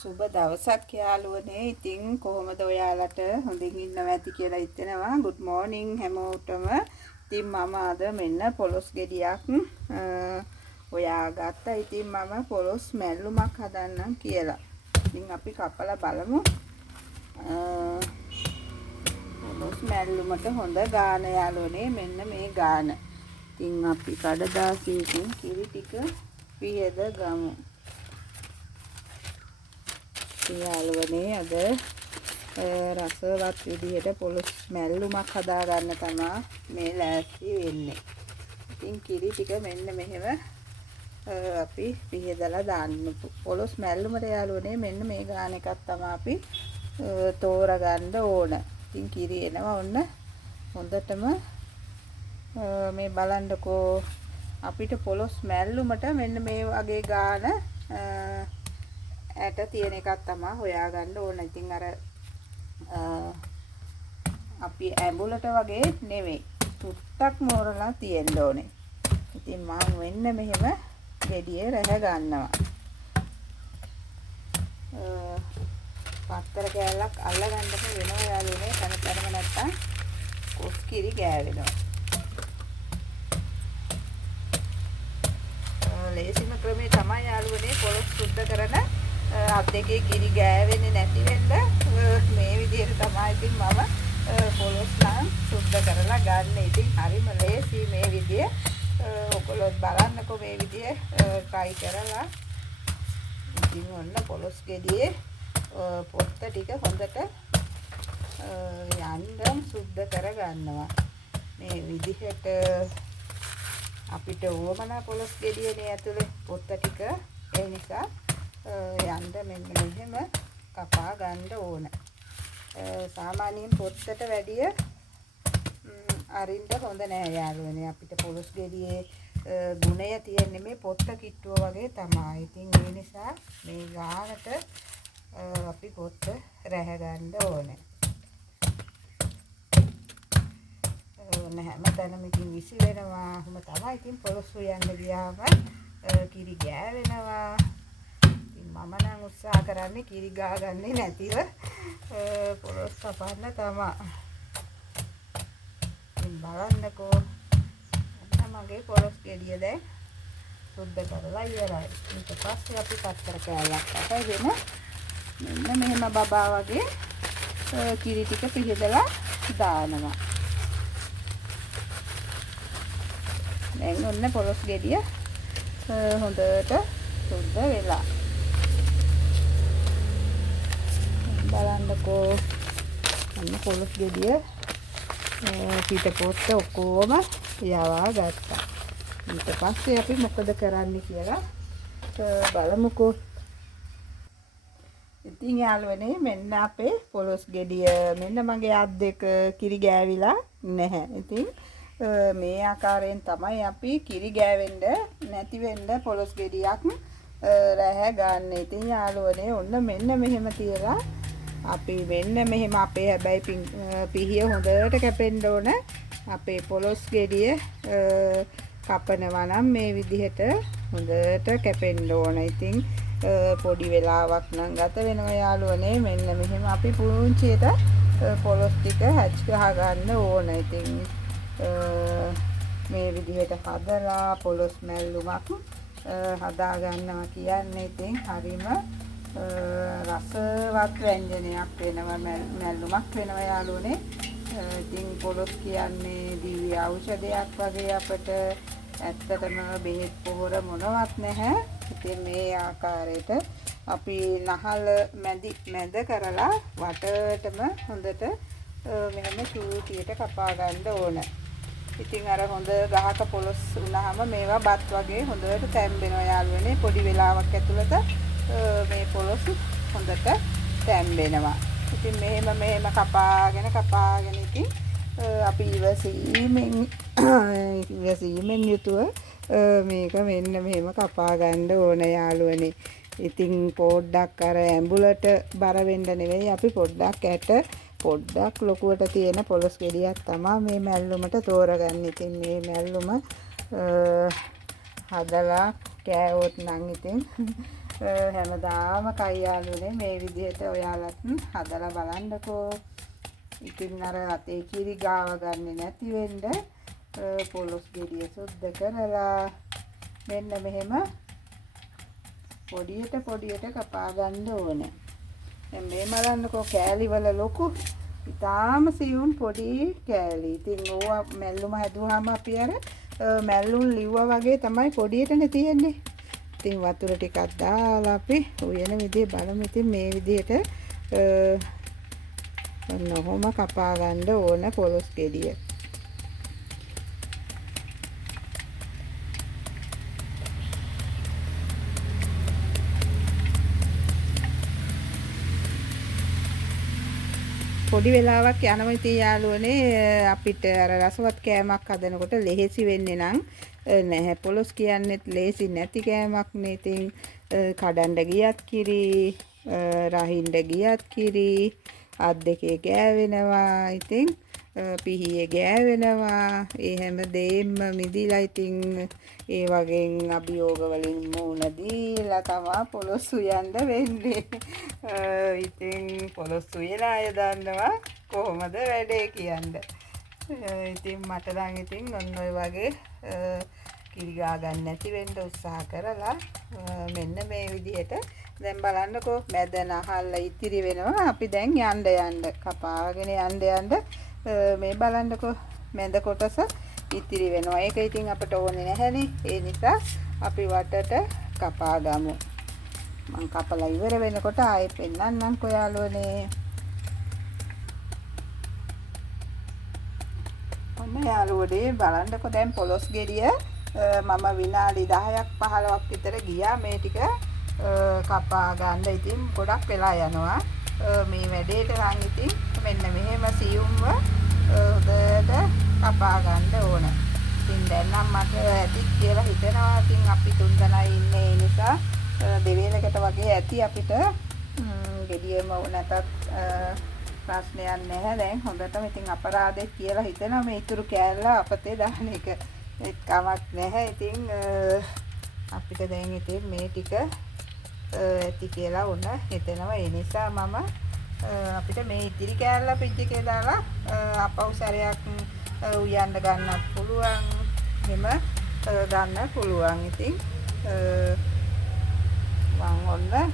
සුබ දවසක් යාළුවනේ. ඉතින් කොහොමද ඔයාලට හොඳින් ඉන්නවා ඇති කියලා හිතෙනවා. good morning හැමෝටම. ඉතින් මම අද මෙන්න පොලොස් ගෙඩියක් හොයාගත්තා. ඉතින් මම පොලොස් මැල්ලුමක් හදන්නම් කියලා. ඉතින් අපි කපලා බලමු. පොලොස් මැල්ලුමට හොඳ ගාන යාළුවනේ. මෙන්න මේ ගාන. ඉතින් අපි කඩදාසියකින් කිරි ටික පියද ගමු. යාළුවනේ අද රසවත් විදිහට පොලොස් මැල්ලුමක් හදා ගන්න තමයි මේ ලෑස්ති වෙන්නේ. ඉතින් කිරි ටික මෙන්න මෙහෙම අපි පිහදලා දාන්න. පොලොස් මැල්ලුමට යාළුවනේ මෙන්න මේ ගාන එකක් තමයි අපි තෝරගන්න ඕන. ඉතින් කිරි එනවා ඔන්න හොඳටම මේ බලන්නකෝ අපිට පොලොස් මැල්ලුමට මෙන්න මේ වගේ ගාන ඇට තියෙන එකක් තමයි හොයාගන්න ඕන. ඉතින් අර අපි ඇඹුලට වගේ නෙවෙයි. තුත්තක් මෝරලා තියෙන්න ඕනේ. ඉතින් මම මෙන්න මෙහෙම ගෙඩියේ රැහ ගන්නවා. පත්තර කෑල්ලක් අල්ල ගන්නම වෙනවා යාළුවනේ. තනතරම නැත්තම් කොස් කිරි ගෑවෙනවා. ලේසිම ක්‍රමේ තමයි යාළුවනේ පොලොස් සුද්ධ කරන අත් දෙකේ කිරි ගෑවෙන්නේ නැති වෙන්න මේ විදිහට තමයි ඉතින් මම පොලොස් නම් සුද්ධ කරලා ගන්න. ඉතින් හරිම ලේසි මේ විදිය. ඔයගොල්ලෝ බලන්නකෝ මේ විදිය try කරලා. ඉතින් ඔන්න පොලොස් ගෙඩියේ පොත්ත ටික හොඳට යන්නම් සුද්ධ කර ගන්නවා. මේ විදිහට අපිට ඕමනා පොලොස් ගෙඩියනේ ඇතුලේ පොත්ත ටික. ඒ නිසා යන්න මෙන්න මෙහෙම කපා ගන්න ඕන. සාමාන්‍යයෙන් පොත්තට වැඩිය අරින්න හොඳ නෑ යාළුවනේ. අපිට පොලොස් ගෙඩියේ ගුණය තියෙන්නේ මේ පොත්ත කිට්ටුව වගේ තමයි. ඉතින් ඒ නිසා මේ ගානට අපි පොත්ත රැහ ගන්න ඕනේ. හැමතැනම ඉතින් විසි වෙනවා. එහෙම තමයි ඉතින් පොලොස් උයන්න ගියාම කිරි ගෑවෙනවා. මම නම් උත්සාහ කරන්නේ කිරි ගාගන්නේ නැතිව පොලොස් කපන්න තමයි. ඉතින් බලන්නකෝ මගේ පොලොස් ගෙඩිය දැන් සුද්ධ කරලා ඉවරයි. ඊට පස්සේ අපි පත්තර කෑල්ලක් අතගෙන මෙන්න මෙහෙම බබා වගේ කිරි ටික පිහදලා දානවා. දැන් ඔන්න පොලොස් ගෙඩිය හොඳට සුද්ධ වෙලා. බලන්නකෝ අන්න පොලොස් ගෙඩිය පිට පොත්ත ඔක්කොම යවා ගත්තා. ඊට පස්සේ අපි මොකද කරන්න කියලා බලමුකෝ. ඉතින් යාළුවනේ මෙන්න අපේ පොලොස් ගෙඩිය. මෙන්න මගේ අත් දෙක කිරි ගෑවිලා නැහැ. ඉතින් මේ ආකාරයෙන් තමයි අපි කිරි ගෑවෙන්න නැති වෙන්න පොලොස් ගෙඩියක් රැහ ගන්න. ඉතින් යාළුවනේ ඔන්න මෙන්න මෙහෙම තියලා අපි මෙන්න මෙහෙම අපේ හැබැයි පිහිය හොඳට කැපෙන්න ඕන. අපේ පොලොස් ගෙඩිය කපනවා නම් මේ විදිහට හොඳට කැපෙන්න ඕන. ඉතින් පොඩි වෙලාවක් නම් ගත වෙනවා යාළුවනේ. මෙන්න මෙහෙම අපි පුංචියට පොලොස් ටික හැච් ගහ ගන්න ඕන. ඉතින් මේ විදිහට හදලා පොලොස් මැල්ලුමක් හදා ගන්නවා කියන්නේ ඉතින් හරිම රසවත් ව්‍යංජනයක් වෙනවා. මැල්ලුමක් වෙනවා යාළුවනේ. ඉතින් පොලොස් කියන්නේ දිව්‍ය ඖෂධයක් වගේ අපට. ඇත්තටම බෙහෙත් පොහොර මොනවත් නැහැ. ඉතින් මේ ආකාරයට අපි නහල මැද කරලා වටටම හොඳට මෙහෙම චූටියට කපා ගන්න ඕන. ඉතින් අර හොඳ ගහක පොලොස් වුණාම මේවා බත් වගේ හොඳට තැම්බෙනවා යාළුවනේ. පොඩි වෙලාවක් ඇතුළත මේ පොලොස් හොඳට තැම්බෙනවා. ඉතින් මෙහෙම කපාගෙන ඉතින් අපි ඉවසීමෙන් යුතුව මේක මෙන්න මෙහෙම කපා ගන්න ඕන යාළුවනේ. ඉතින් පොඩ්ඩක් අර ඇඹුලට බර වෙන්න නෙවෙයි අපි පොඩ්ඩක් ලොකුවට තියෙන පොලොස් ගෙඩියක් තමයි මේ මැල්ලුමට තෝරගන්න. ඉතින් මේ මැල්ලුම හදලා කෑවොත් නම් ඉතින් හැමදාම කයියාළුනේ මේ විදිහට ඔයාලත් හදලා බලන්නකෝ. ඉතින් අර අතේ කිරි ගාව ගන්නේ නැති වෙන්න පොලොස් ගෙඩිය සුද්ධ කරලා මෙන්න මෙහෙම පොඩියට කපා ගන්න ඕනේ. දැන් මේ බලන්නකෝ කෑලි වල ලොකු ඉතාලම සියුම් පොඩි කෑලි. ඉතින් ඕවා මැල්ලුම හැදුවාම අපි අර මැල්ලුම් ලිව්වා වගේ තමයි පොඩියටනේ තියෙන්නේ. ඉතින් වතුර ටිකක් දාලා අපි උයන විදිහ බලමු. ඉතින් මේ විදිහට ඔන්නෝම කපා ගන්න ඕන පොලොස් ගෙඩිය. පොඩි වෙලාවක් යනවා ඉතින් යාළුවනේ අපිට අර රසවත් කෑමක් හදනකොට ලෙහෙසි වෙන්නේ නම් නැහැ. පොලොස් කියන්නේත් ලේසි නැති කෑමක් නේ. ඉතින් කඩන්න ගියත් කිරි, රහින්න ගියත් කිරි, අත් දෙකේ ගෑවෙනවා. ඉතින් පිහියේ ගෑවෙනවා. ඒ හැම දෙයක්ම මිදිලා ඉතින් ඒ වගේ අභියෝග වලින් මුහුණ දීලා තමයි පොලොස් උයන්න වෙන්නේ. ඉතින් පොලොස් උයලා අය දන්නවා කොහොමද වැඩේ කියන්නේ. ඉතින් මට නම් ඉතින් ඔන්න ඔය වගේ කිරි ගා ගන්න නැති වෙන්න උත්සාහ කරලා මෙන්න මේ විදිහට දැන් බලන්නකෝ මැද නහල්ල ඉතිරි වෙනවා. අපි දැන් යන්න කපාගෙන යන්න මේ බලන්නකෝ මැද කොටස ඉතිරි වෙනවා. ඒක ඉතින් අපට ඕනේ නැහැනේ. ඒ නිසා අපි වටට කපා ගමු. මම කපලා ඉවර වෙනකොට ආයෙ පෙන්නන්නම් කොයාලෝනේ. ඔන්න යාළුවනේ බලන්නකෝ දැන් පොලොස් ගෙඩිය මම විනාඩි 10ක් 15ක් විතර ගියා මේ ටික කපා ගන්න. ඉතින් ගොඩක් වෙලා යනවා මේ වැඩේට. නම් ඉතින් මෙන්න මෙහෙම සියුම්ව හොඳට කපා ගන්න ඕන. ඉතින් දැන් නම් මට ඇති කියලා හිතනවා. ඉතින් අපි 3 දෙනා ඉන්නේ. ඒ නිසා දෙවේලකට වගේ ඇති අපිට ගෙඩියම නැතත් ප්‍රශ්නයක් නැහැ. දැන් හොඳටම ඉතින් අපරාධෙක් කියලා හිතනවා මේ ඉතුරු කෑල්ල අපතේ දාන එක. ඒත් කමක් නැහැ. ඉතින් අපිට දැන් ඉතින් මේ ටික ඇති කියලා උන හිතෙනවා. ඒ නිසා මම අපිට මේ ඉතිරි කෑල්ල ෆ්‍රිජ් එකේ දාලා අපව් සැරයක් උයන්න ගන්නත් පුළුවන්. එහෙම ගන්න පුළුවන්. ඉතින් මම ඔන්න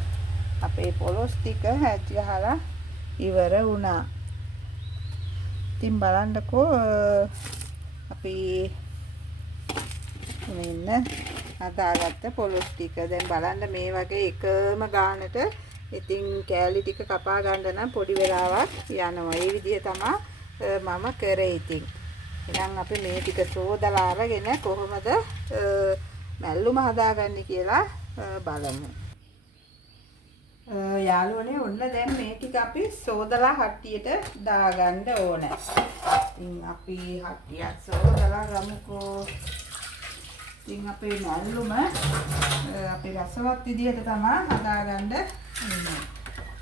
අපේ පොලොස් ටික හැච් ගහලා ඉවර වුණා. ඉතින් බලන්නකෝ අපි මෙන්න හදාගත්ත පොලොස් ටික. දැන් බලන්න මේ වගේ එකම ගානට ඉතින් කෑලි ටික කපා ගන්න නම් පොඩි වෙලාවක් යනවා. ඒ විදිහ තමයි මම කරේ. ඉතින් එහෙනම් අපි මේ ටික සෝදලා අරගෙන කොහොමද මැල්ලුම හදාගන්නේ කියලා බලමු. යාළුවනේ ඔන්න දැන් මේ ටික අපි සෝදලා හට්ටියට දාගන්න ඕන. ඉතින් අපි හට්ටියක් සෝදලා ගමුකෝ. ඉතින් අපේ මැල්ලුම අපි රසවත් විදිහට තමයි හදාගන්න ඉන්නේ.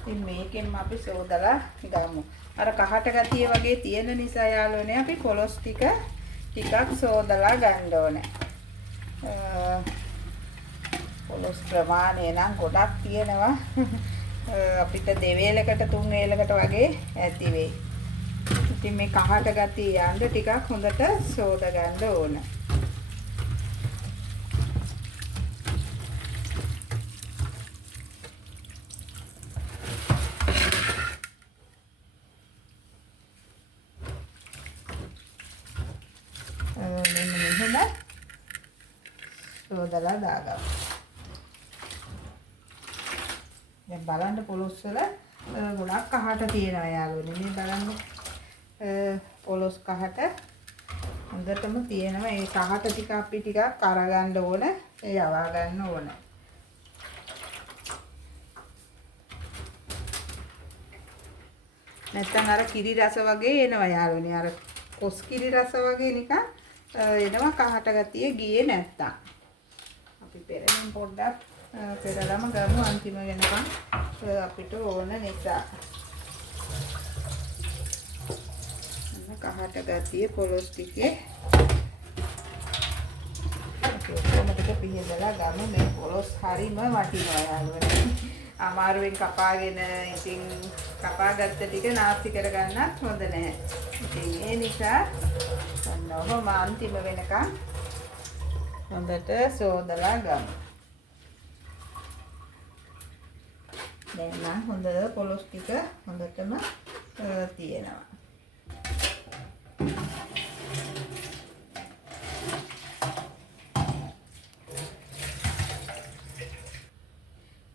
ඉතින් මේකෙන් අපි සෝදලා ගමු. අර කහට ගතිය වගේ තියෙන නිසා යාළුවනේ අපි පොලොස් ටිකක් සෝදලා ගන්න ඕනේ. පොලොස් ප්‍රමාණය නම් ගොඩක් තියෙනවා. අපිට දෙවේලකට 3 වේලකට වගේ ඇති වෙයි. ඉතින් මේ කහට ගතිය යන්න ටිකක් හොඳට සෝද ගන්න ඕන. මෙන්න සෝදලා දාගමු. දැන් බලන්න පොලොස් වල ගොඩක් කහට තියෙනවා යාළුවනේ. මේ බලන්න පොලොස් කහට හොඳටම තියෙනවා. ඒ කහට ටික අපි ටිකක් අරගන්න ඕන. ඒ යවා ගන්න ඕන. නැත්නම් අර කිරි රස වගේ එනවා යාළුවනේ. අර කොස් කිරි රස වගේ නිකන් එනවා කහට ගතිය ගියේ නැත්තම්. අපි පෙරමින් පොඩ්ඩක් පෙරලම ගමු අන්තිම වෙනකන් අපිට ඕන නිසා. කහට ගතිය පොලොස් ටිකේ කොහොමද ටික පිහදලා ගමු. මේ පොලොස් හරිම වටිනවා යාළුවනේ. අමාරුවෙන් කපාගෙන ඉතින් කපාගත්ත ටික නාස්ති කරගන්නත් හොඳ නැහැ. ඉතින් ඒ නිසා ඔන්නෝම අන්තිම වෙනකන් හොඳට සෝදලා ගමු. දැන් නම් හොඳ පොලොස් ටික හොඳටම තියෙනවා.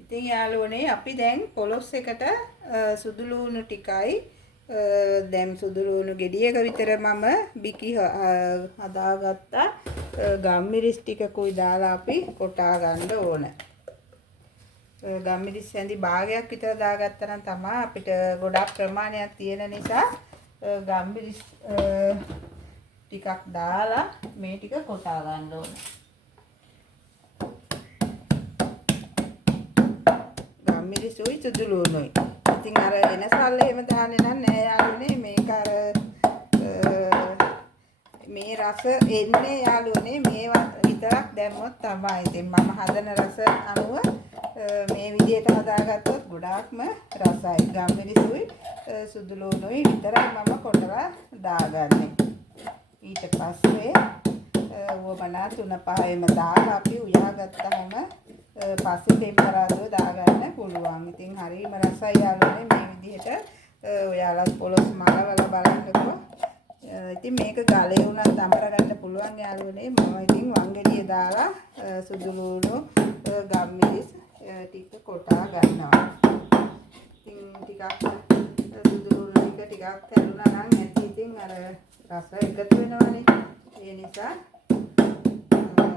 ඉතින් යාළුවනේ අපි දැන් පොලොස් එකට සුදු ලුණු ටිකයි දැන් සුදු ලුණු ගෙඩියක විතර මම බිකි හදාගත්තා. ගම්මිරිස් ටිකකුයි දාලා අපි කොටා ගන්න ඕන. ගම්මිරිස් ඇඳි භාගයක් විතර දාගත්තා නම් තමයි අපිට ගොඩක් ප්‍රමාණයක් තියෙන නිසා ගම්මිරිස් ටිකක් දාලා මේ ටික කොටා ගන්න ඕන. ගම්මිරිසුයි සුදු ලුණුයි. ඉතින් අර එනසල් එහෙම දාන්නේ නැහැ යාළුවනේ. මේක අර මේ රස එන්නේ යාළුවනේ මේවා විතරක් දැම්මොත් තමයි. ඉතින් මම හදන රස අනුව මේ විදිහට හදාගත්තොත් ගොඩාක්ම රසයි. ගම්මිරිසුයි සුදු ලුණුයි විතරයි මම කොටලා දාගන්නේ. ඊට පස්සේ වමනා 3-5ම දාලා අපි උයා ගත්තාම පස්සේ ටෙම්පරාදුව දාගන්න පුළුවන්. ඉතින් හරිම රසයි යාළුවනේ මේ විදිහට ඔයාලා පොලොස් මලවල බලන්නකෝ. ඉතින් මේක ගලේ උනත් අඹර ගන්න පුළුවන් යාළුවනේ. මම ඉතින් වංගෙඩිය දාලා සුදු ලුණු ගම්මිරිස් ටික කොටා ගන්නවා. ඉතින් ටිකක් සුදු ලුණු ටිකක් තැළුණා නම් ඇති ඉතින් අර රස එකතු වෙනවනේ. ඒ නිසා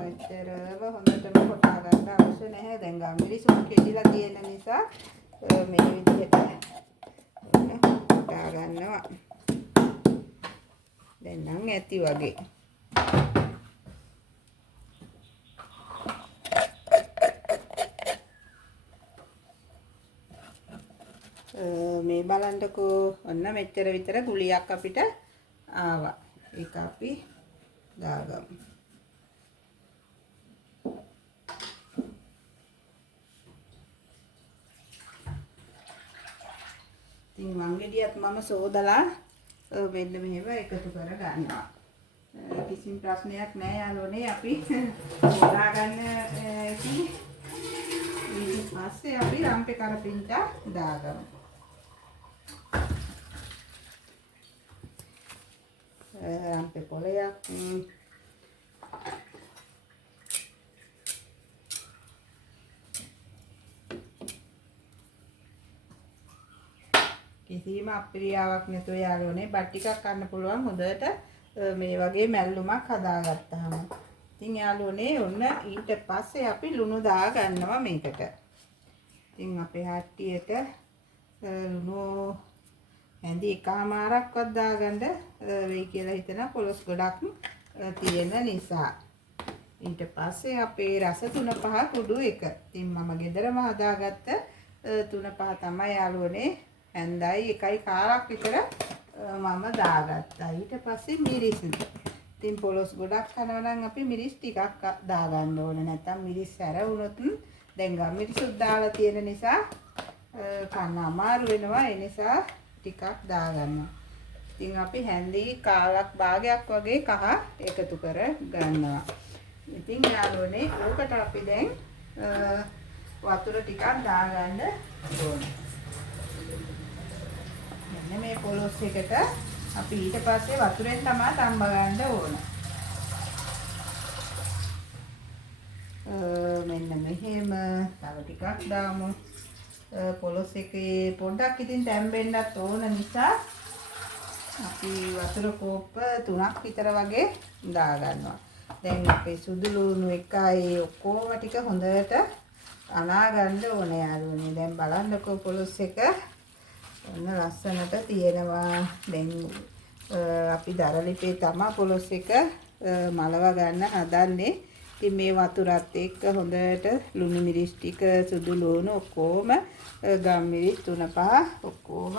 එතරම් හොඳටම කොටා ගන්න අවශ්‍ය නැහැ. දැන් ගම්මිරිස් කෙටිලා තියෙන නිසා මේ විදිහට කොටා ගන්නවා. දැන් නම් ඇති වගේ. මේ බලන්නකෝ ඔන්න මෙච්චර විතර ගුලියක් අපිට ආවා. ඒක අපි දාගමු. ඉතින් වංගෙඩියත් මම සෝදලා මෙන්න මෙහෙම එකතු කර ගන්නවා. කිසිම ප්‍රශ්නයක් නැහැ යාළුවනේ. අපි හොදා ගන්න ඊට පස්සේ අපි රම්පේ කරපින්චා දාගමු. රම්පේ පොලයක් කිසිම අප්‍රියාවක් නැතුව යාළුවනේ බත් ටිකක් කන්න පුළුවන් හොඳට මේ වගේ මැල්ලුමක් හදාගත්තාම. ඉතින් යාළුවනේ ඔන්න ඊට පස්සේ අපි ලුණු දා ගන්නවා මේකට. ඉතින් අපේ හට්ටියට ලුණු ඇඳි එකමාරක්වත් දාගන්න වෙයි කියලා හිතන පොලොස් ගොඩක් තියෙන නිසා. ඊට පස්සේ අපේ රස 3-5 කුඩු එක. ඉතින් මම ගෙදරම හදාගත්ත 3-5 තමයි යාළුවනේ. ඇඳයි එකයි කාලක් විතර මම දාගත්තා. ඊට පස්සේ මිරිස්. ඉතින් පොලොස් ගොඩක් කනවා නම් අපි මිරිස් ටිකක් දාගන්න ඕනේ. නැත්නම් මිරිස් සැර වුණොත් දැන් ගම්මිරිසුත් දාලා තියෙන නිසා කන්න අමාරු වෙනවා. ඒ නිසා ටිකක් දාගන්නවා. ඉතින් අපි හැන්දි කාලක් භාගයක් වගේ කහ එකතු කර ගන්නවා. ඉතින් යාළුවනේ ඕකට අපි දැන් වතුර ටිකක් දාගන්න ඕනේ. මේ පොලොස් එකට අපි ඊට පස්සේ වතුරෙන් තමයි තඹ ගන්න ඕන. මෙන්න මෙහෙම තව ටිකක් දාමු. පොලොස් එකේ පොඩ්ඩක් ඉතින් තැම්බෙන්නත් ඕන නිසා අපි වතුර කෝප්ප 3ක් විතර වගේ දා ගන්නවා. දැන් අපේ සුදු ලුණු එකයි ඔක්කොම ටික හොඳට අනා ගන්න ඕනේ යාළුවනේ. දැන් බලන්නකෝ පොලොස් එක ඔන්න ලස්සනට තියෙනවා. දැන් අපි දරලිපේ තමයි පොලොස් එක මලව ගන්න හදන්නේ. ඉතින් මේ වතුරත් එක්ක හොඳට ලුණු මිරිස් ටික සුදු ලුණු ඔක්කොම ගම්මිරිස් 3-5 ඔක්කොම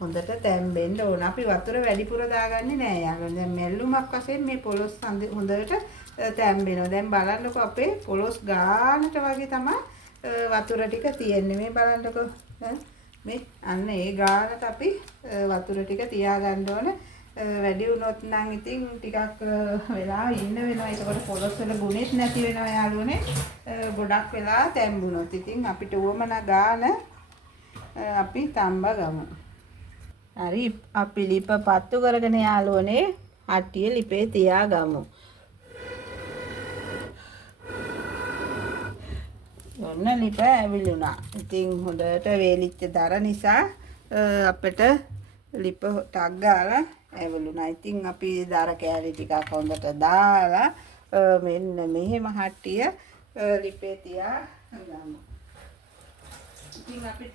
හොඳට තැම්බෙන්න ඕන. අපි වතුර වැඩිපුර දාගන්නේ නෑ යාළුවනේ. දැන් මෙල්ලුමක් වශයෙන් මේ පොලොස් හොඳට තැම්බෙනවා. දැන් බලන්නකො අපේ පොලොස් ගානට වගේ තමයි වතුර ටික තියෙන්නේ. මේ බලන්නකො. මේ අන්න ඒ ගානට අපි වතුර ටික තියාගන්න ඕන. වැඩි වුණොත් නම් ඉතින් ටිකක් වෙලා ඉන්න වෙනවා. ඒකකොට පොලොස් වල ගුණෙත් නැති වෙනවා යාළුවනේ. ගොඩක් වෙලා තැම්බුණොත්. ඉතින් අපිට උවමනා ගාන අපි තම්බ ගමු. හරි අපි ලිප පත්තු කරගෙන යාළුවනේ හට්ටිය ලිපේ තියාගමු. ඔන්න ලිප ඇවිලුණා. ඉතින් හොඳට වේලිච්ච දර නිසා අපිට ලිප ටක් ගාලා ඇවිලුණා. ඉතින් අපි දර කෑලි ටිකක් හොඳට දාලා මෙන්න මෙහෙම හට්ටිය ලිපේ තියාගමු. ඉතින් අපි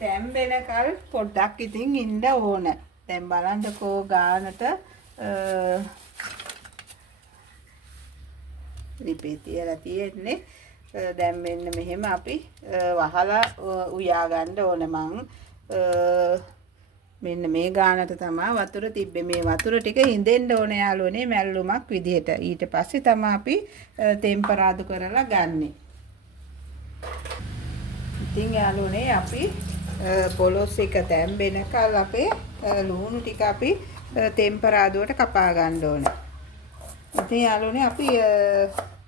තැම්බෙනකල් පොඩ්ඩක් ඉතින් ඉන්න ඕන. දැන් බලන්නකෝ ගානට ලිපේ තියලා තියෙන්නේ. දැන් මෙන්න මෙහෙම අපි වහලා උයා ගන්න ඕන. මෙන්න මේ ගානට තමයි වතුර තිබ්බේ. මේ වතුර ටික ඉඳෙන්න ඕන යාළුවනේ මැල්ලුමක් විදිහට. ඊට පස්සේ තමයි අපි ටෙම්පරාදු කරලා ගන්නෙ. ඉතින් යාළුවනේ අපි පොලොස් එක තැම්බෙනකල් අපේ ලුණු ටික අපි ටෙම්පරාදුවට කපා ගන්න ඕන. ඉතින් යාළුවනේ අපි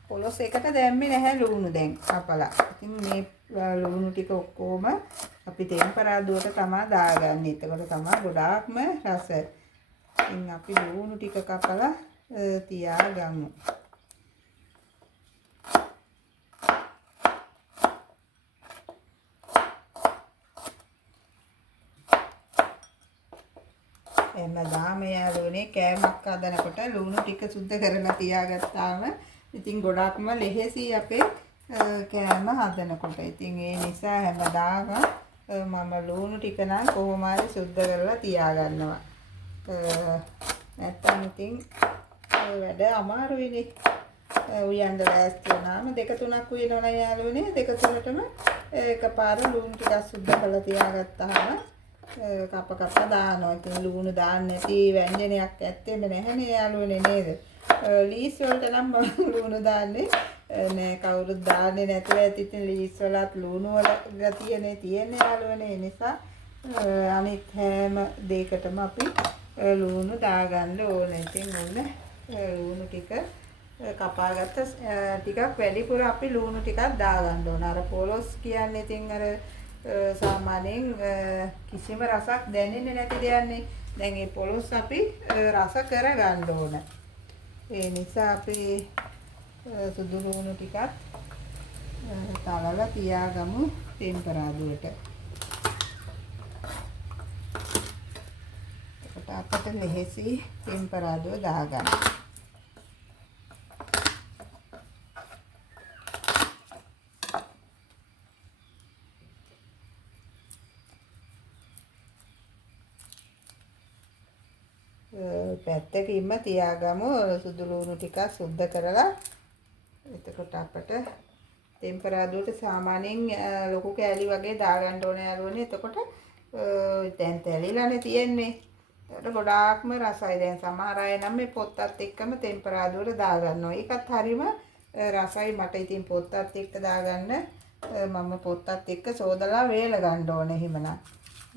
පොලොස් එකට දැම්මේ නැහැ ලුණු දැන් කපලා. ඉතින් මේ ලුණු ටික ඔක්කොම අපි ටෙම්පරාදුවට තමයි දාගන්නේ. එතකොට තමයි ගොඩාක්ම රස. ඉතින් අපි ලුණු ටික කපලා තියාගමු. හැමදාම යාළුවනේ කෑමක් හදනකොට ලුණු ටික සුද්ධ කරලා තියාගත්තාම ඉතින් ගොඩක්ම ලෙහෙසි අපේ කෑම හදනකොට. ඉතින් ඒ නිසා හැමදාම මම ලුණු ටික නම් කොහොම හරි සුද්ධ කරලා තියාගන්නවා. නැත්තම් ඉතින් වැඩ අමාරුයිනේ. උයන්ද ලෑස්ති වුණාම 2-3ක් උයනවනේ යාළුවනේ. 2-3ටම එකපාර ලුණු ටික සුද්ධ කරලා තියාගත්තාම කප දානවා. ඉතින් ලුණු දාන්නේ නැති ව්‍යංජනයක් ඇත්තෙම නැහැනේ යාළුවනේ නේද? ලීස් වලට නම් ලුණු දාන්නේ නෑ. කවුරුත් දාන්නේ නැතුව ඇති. ඉතින් ලීස් වලත් ලුණු වල ගතියනේ තියෙන්නේ යාළුවනේ. ඒ නිසා අනිත් හැම දෙයකටම අපි ලුණු දාගන්න ඕනේ. ඉතින් ඔන්න ලුණු ටික කපාගත්ත ටිකක් වැඩිපුර අපි ලුණු ටිකක් දාගන්න ඕන. අර පොලොස් කියන්නේ ඉතින් අර සාමාන්‍යයෙන් කිසිම රසක් දැනෙන්නේ නැති දෙයක්නේ. දැන් මේ පොලොස් අපි රස කරගන්න ඕන. ඒ නිසා අපි සුදු ලුණු ටිකක් තලලා තියාගමු ටෙම්පරාදුවට. ඒකට අපට ලෙහෙසි ටෙම්පරාදුව දාගන්න. පැත්තකින්ම තියාගමු සුදු ලුණු ටිකක් සුද්ධ කරලා. එතකොට අපට ටෙම්පරාදුවට සාමාන්‍යයෙන් ලොකු කෑලි වගේ දාගන්න ඕනේ යාළුවනේ. එතකොට දැන් තැලිලානේ තියෙන්නේ. ඒකට ගොඩාක්ම රසයි. දැන් සමහර අය නම් මේ පොත්තත් එක්කම ටෙම්පරාදුවට දාගන්නවා. ඒකත් හරීම රසයි. මට ඉතින් පොත්තත් එක්ක දාගන්න මම පොත්තත් එක්ක සෝදලා වේල ගන්න ඕනේ එහෙමනම්.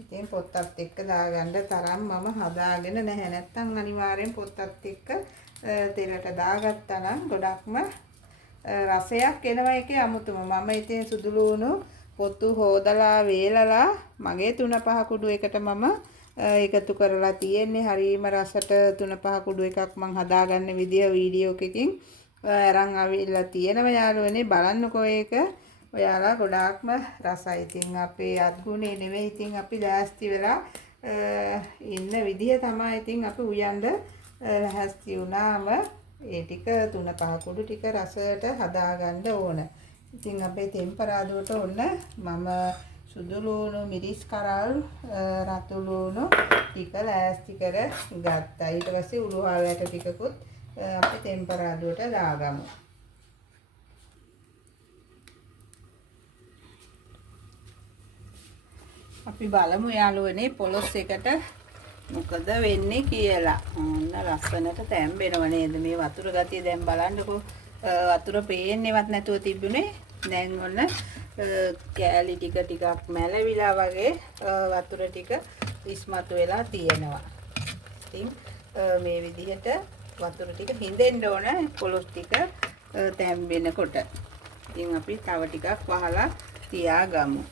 ඉතින් පොත්තත් එක්ක දාගන්න තරම් මම හදාගෙන නැහැ. නැත්තම් අනිවාර්යෙන් පොත්තත් එක්ක තෙලට දාගත්තා නම් ගොඩක්ම රසයක් එනවා. ඒකේ අමුතුම. මම ඉතින් සුදු ලුණු පොතු හොදලා වේලලා මගේ 3-5 කුඩු එකට මම එකතු කරලා තියෙන්නේ. හරීම රසට 3-5 කුඩු එකක් මම හදාගන්න විදිය වීඩියෝ එකකින් අරන් ආවිල්ලා තියෙනවා යාළුවනේ. බලන්නකෝ ඒක. ඔයාලා ගොඩාක්ම රසයි. ඉතින් අපේ අත්ගුණේ නෙවෙයි. ඉතින් අපි ලෑස්ති වෙලා ඉන්න විදිය තමයි ඉතින් අපි උයන්ඩ ලෑස්ති වුණාම ඒ ටික 3-5 කුඩු ටික රසයට හදාගන්න ඕන. ඉතින් අපේ ටෙම්පරාදුවට ඔන්න මම සුදු ලුණු, මිරිස් කරල්, රතු ලුණු ටික ලෑස්ති කර ගත්තා. ඊට පස්සේ උළුහල් ඇට ටිකකුත් අපි ටෙම්පරාදුවට දාගමු. අපි බලමු යාළුවනේ පොලොස් එකට මොකද වෙන්නේ කියලා. ඔන්න ලස්සනට තැම්බෙනව නේද? මේ වතුර ගතිය දැන් බලන්නකෝ. වතුර පේන්නේවත් නැතුව තිබුණේ. දැන් ඔන්න කෑලි ටිකක් මැලවිලා වගේ වතුර ටික ඉස්මතු වෙලා තියෙනවා. ඉතින් මේ විදිහට වතුර ටික හිඳෙන්න ඕන පොලොස් ටික තැම්බෙනකොට. ඉතින් අපි තව ටිකක් වහලා තියාගමු.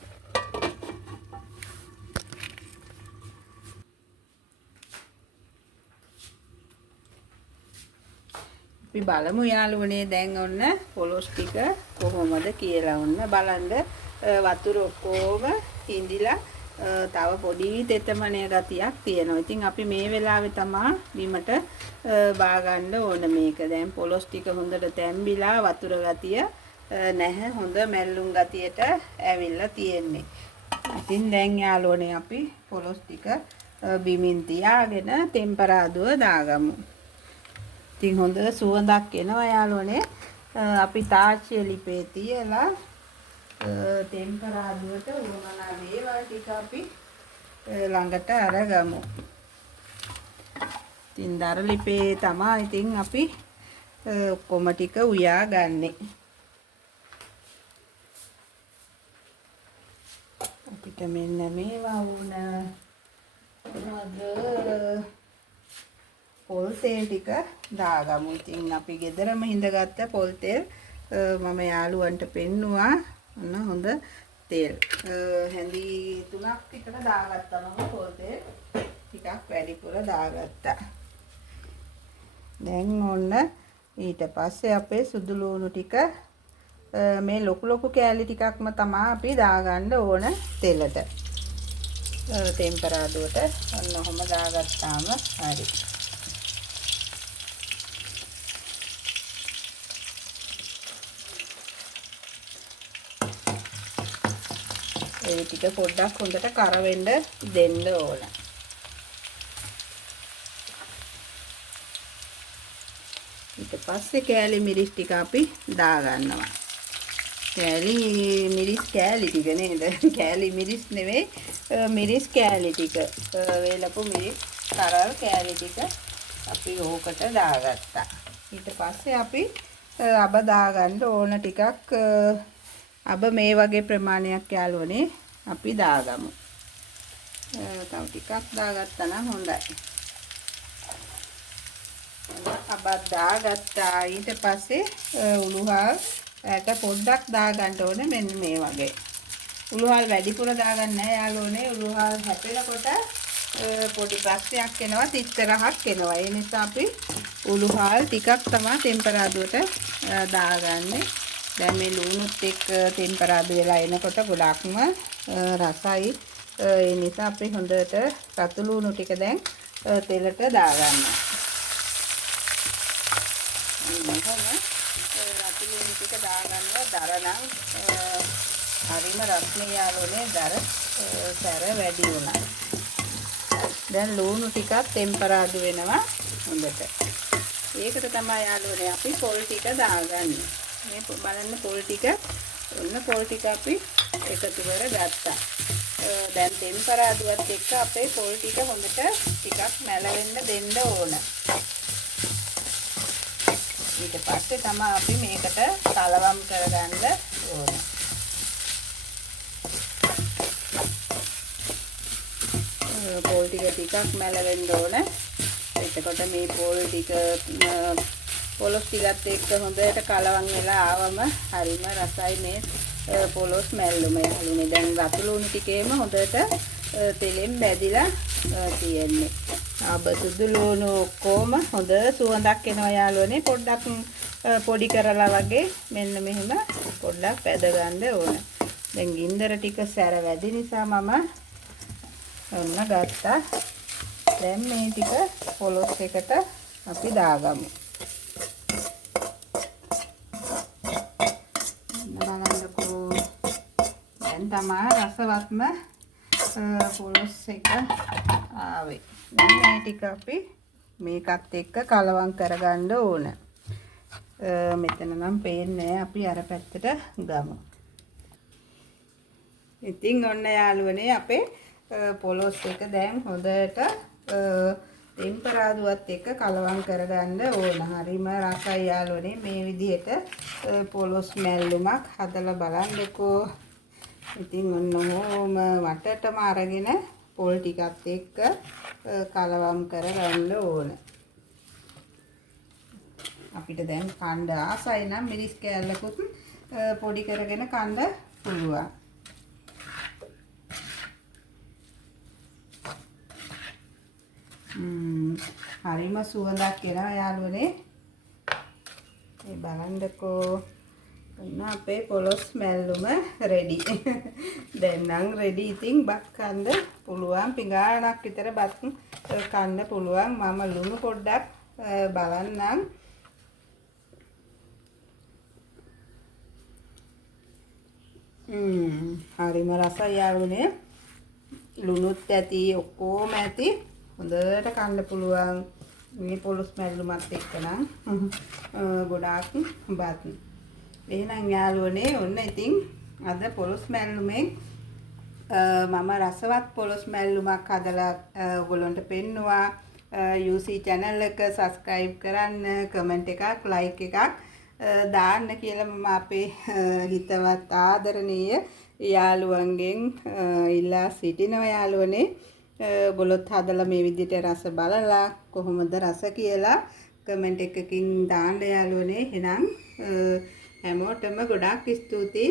අපි බලමු යාළුවනේ දැන් ඔන්න පොලොස් ටික කොහොමද කියලා. ඔන්න බලන්න වතුර ඔක්කොම හිඳිලා තව පොඩි තෙතමනය ගතියක් තියෙනවා. ඉතින් අපි මේ වෙලාවේ තමයි බිමට බා ගන්න ඕන මේක. දැන් පොලොස් ටික හොඳට තැම්බිලා වතුර ගතිය නැහැ, හොඳ මැල්ලුම් ගතියට ඇවිල්ලා තියෙන්නේ. ඉතින් දැන් යාළුවනේ අපි පොලොස් ටික බිමින් තියාගෙන ටෙම්පරාදුව දාගමු. ඉතින් හොඳ සුවඳක් එනවා යාළුවනේ. අපි තාච්චිය ලිපේ තියලා ටෙම්පරාදුවට උවමනා දේවල් ටික අපි ළඟට අරගමු. ඉතින් දර ලිපේ තමයි ඉතින් අපි ඔක්කොම ටික උයා ගන්නෙ. අපිට මෙන්න මේවා වුණ පොල් තෙල් ටික දාගමු. ඉතින් අපි ගෙදරම හිඳගත්ත පොල් තෙල් මම යාළුවන්ට පෙන්නුවා. ඔන්න හොඳ තෙල් හැඳි 3ක් විතර දාගත්තා. මම පොල් තෙල් ටිකක් වැඩිපුර දාගත්තා. දැන් ඔන්න ඊට පස්සේ අපේ සුදු ලුණු ටික මේ ලොකු කෑලි ටිකක්ම තමයි අපි දාගන්න ඕන තෙලට. ටෙම්පරාදුවට ඔන්න ඔහොම දාගත්තාම හරි. ඒ ටික පොඩ්ඩක් හොඳට කරවෙන්න දෙන්න ඕන. ඊට පස්සේ කෑලි මිරිස් ටික අපි දාගන්නවා. කෑලි මිරිස් කෑලි ටික නේද? කෑලි මිරිස් නෙවෙයි, මිරිස් කෑලි ටික. වේලපු මිරිස් තරල් කෑලි ටික අපි ඕකට දාගත්තා. ඊට පස්සේ අපි අබ දාගන්න ඕන ටිකක්. අබ මේ වගේ ප්‍රමාණයක් යාළුවනේ අපි දාගමු. තව ටිකක් දාගත්තා නම් හොඳයි. අබ දාගත්තා. ඊට පස්සේ උළුහල් යට පොඩ්ඩක් දාගන්න ඕනේ මෙන්න මේ වගේ. උළුහල් වැඩිපුර දාගන්න නැහැ යාළුවනේ. උළුහල් හැපෙනකොට පොඩි ප්‍රශ්නයක් එනවා, තිත්තරහක් එනවා. ඒ නිසා අපි උළුහල් ටිකක් තමයි ටෙම්පරාදුවට දාගන්නේ. දැන් මේ ලුණුත් එක්ක ටෙම්පරාදු වෙලා එනකොට ගොඩක්ම රසයි. ඒ නිසා අපි හොඳට රතු ලුණු ටික දැන් තෙලට දාගන්නවා. රතු ලුණු ටික දාගන්නවා. දරනම් හරිම රස්නේ යාළුවනේ. දර සැර වැඩි වුණා. දැන් ලුණු ටිකක් ටෙම්පරාදු වෙනවා හොඳට. ඒකට තමයි යාළුවනේ අපි පොල් ටික දාගන්නේ. මේ බලන්න පොල් ටික, ඔන්න පොල් ටික අපි එකතු කරගත්තා. දැන් ටෙම්පරාදුවත් එක්ක අපේ පොල් ටික හොඳට ටිකක් මැලවෙන්න දෙන්න ඕන. ඊට පස්සේ තමයි අපි මේකට කලවම් කරගන්න ඕන. පොල් ටික ටිකක් මැලවෙන්න ඕන. එතකොට මේ පොල් ටික පොලොස් ටිකත් එක්ක හොඳට කලවම් වෙලා ආවම හරිම රසයි මේ පොලොස් මැල්ලුම යාළුවනේ. දැන් රතු ලුණු ටිකේම හොඳට තෙලෙන් බැදිලා තියෙන්නේ. අබ සුදු ලුණු ඔක්කොම හොඳ සුවඳක් එනවා යාළුවනේ. පොඩ්ඩක් පොඩි කරලා වගේ මෙන්න මෙහෙම පොඩ්ඩක් පැද ගන්න ඕන. දැන් ගින්දර ටික සැර වැඩි නිසා මම ඔන්න ගත්තා. දැන් මේ ටික පොලොස් එකට අපි දාගමු. බලන්නකෝ. දැන් තමයි රසවත්ම පොලොස් එක ආවේ. දැන් මේ ටික අපි මේකත් එක්ක කලවම් කරගන්න ඕන. මෙතන නම් පේන්නේ අපි අර පැත්තට ගමු. ඉතින් ඔන්න යාළුවනේ අපේ පොලොස් එක දැන් හොඳට ටෙම්පරාදුවත් එක්ක කලවම් කරගන්න ඕන. හරිම රසයි යාළුවනේ මේ විදිහට පොලොස් මැල්ලුමක් හදලා බලන්නකෝ. ඉතින් ඔන්න ඕම වටටම අරගෙන පොල් ටිකත් එක්ක කලවම් කරගන්න ඕන. අපිට දැන් කණ්ඩ ආසයි නම් මිරිස් කෑල්ලකුත් පොඩි කරගෙන කන්න පුළුවන්. හරිම සුවඳක් එනවා යාළුවනේ. මේ බලන්නකෝ. ඔන්න අපේ පොලොස් මැල්ලුම රෙඩි. දැන් නම් රෙඩි. ඉතින් බත් කන්න පුළුවන්. පිඟානක් විතර බත් කන්න පුළුවන්. මම ලුණු පොඩ්ඩක් බලන්නම්. හරිම රසයි යාළුවනේ. ලුණුත් ඇති, ඔක්කොම ඇති. හොඳට කන්න පුළුවන් මේ පොලොස් මැල්ලුමත් එක්ක නම් ගොඩාක් බත්. එහෙනම් යාළුවනේ ඔන්න ඉතින් අද පොලොස් මැල්ලුමෙන් මම රසවත් පොලොස් මැල්ලුමක් හදලා ඔයගොල්ලන්ට පෙන්නුවා. UC channel එක subscribe කරන්න, comment එකක්, like එකක් දාන්න කියලා මම අපේ හිතවත් ආදරණීය යාළුවන්ගෙන් ඉල්ලා සිටිනවා යාළුවනේ. ගොල්ලොත් හදලා මේ විදිහට රස බලලා කොහොමද රස කියලා කමෙන්ට් එකකින් දාන්න යාළුවනේ. එහෙනම් හැමෝටම ගොඩාක් ස්තුතියි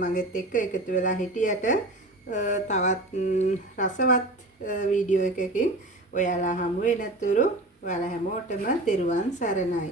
මගෙත් එක්ක එකතු වෙලා හිටියට. තවත් රසවත් වීඩියෝ එකකින් ඔයාලා හමු වෙනතුරු ඔයාලා හැමෝටම තෙරුවන් සරණයි.